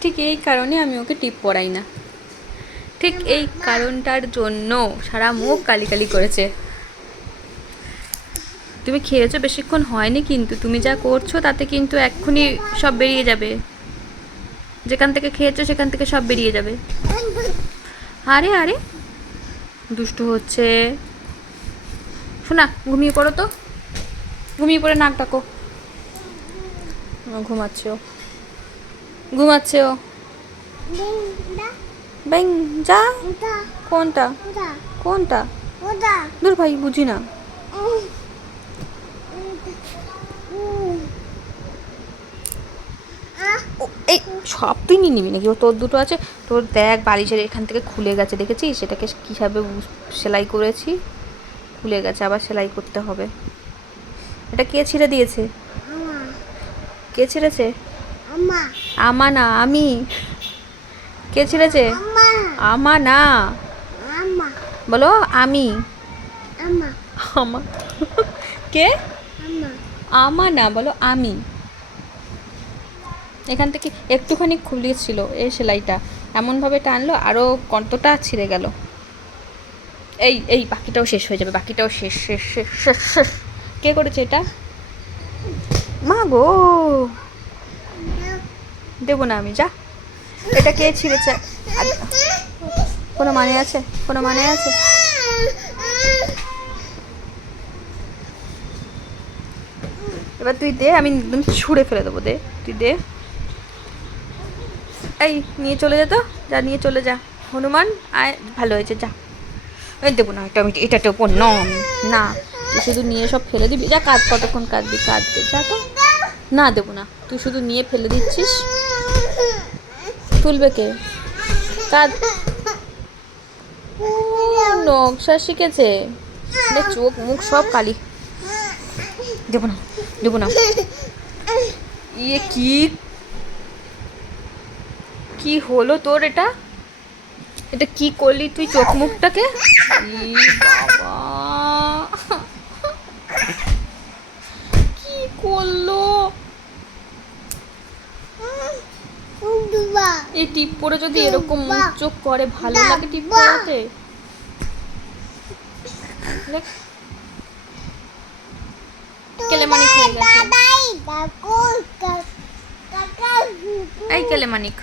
ঠিক এই কারণে আমি ওকে টিপ পরাই না, ঠিক এই কারণটার জন্য সারা মুখ কালি কালি করেছে। তুমি খেয়েছো বেশিক্ষণ হয়নি, কিন্তু তুমি যা করছো তাতে কিন্তু এক্ষুনি সব বেরিয়ে যাবে। যেখান থেকে খেয়েছো সেখান থেকে সব বেরিয়ে যাবে। আরে আরে দুষ্টু হচ্ছে। শোনা, ঘুমিয়ে পড়ো তো, ঘুমিয়ে পড়ে নাক ডাকো। ঘুমাচ্ছে ও, ঘুমাচ্ছে ও। ব্যাং যা। কোনটা কোনটা? দূর ভাই, বুঝি না। এই সব তুই নিয়ে নিবি নাকি? ও তোর দুটো আছে, তোর দেখ বালিশের এখান থেকে খুলে গেছে, দেখেছিস? সেটাকে কীভাবে সেলাই করেছি, খুলে গেছে, আবার সেলাই করতে হবে। এটা কে ছিঁড়ে দিয়েছে? কে ছিঁড়েছে? আমা না, আমি। কে ছিঁড়েছে? আমা না, বলো আমি। আমা কে? আমা না, বলো আমি। এখান থেকে একটুখানি খুলেছিল এই সেলাইটা, এমনভাবে টানলো আরও কতটা ছিঁড়ে গেল। এই এই বাকিটাও শেষ হয়ে যাবে, বাকিটাও শেষ শেষ শেষ শেষ শেষ। কে করেছে এটা? মা গো, দেবো না আমি, যা। এটা কে ছিঁড়েছে? কোনো মানে আছে? কোনো মানে আছে? এবার তুই দে, আমি একদম ছুঁড়ে ফেলে দেবো। দে, তুই দে। এই নিয়ে চলে যা তো, যা নিয়ে চলে যা। হনুমান আয়, ভালো হয়েছে, যা। এই দেবো না, এটা আমি, এটা তো পণ্য আমি না। তুই শুধু নিয়ে সব ফেলে দিবি, যা। কাঁদ, কতক্ষণ কাঁদবি, কাঁদবে, যা তো। না দেবো না, তুই শুধু নিয়ে ফেলে দিচ্ছিস। তুলবে কে? কাঁদ। নকশা শিখেছে, চোখ মুখ সব কালি। দেবো না, দেবো না। ইয়ে কি, কি হলো তোর? এটা এটা কি করলি তুই চোখ মুখটাকে? বাবা, কি করলো? এই টিপ পরে যদি এরকম মুখ চোখ করে, ভালো লাগে টিপ পরাতে? কেলেমানিক হয়ে গেছে। এই কেলেমানিক।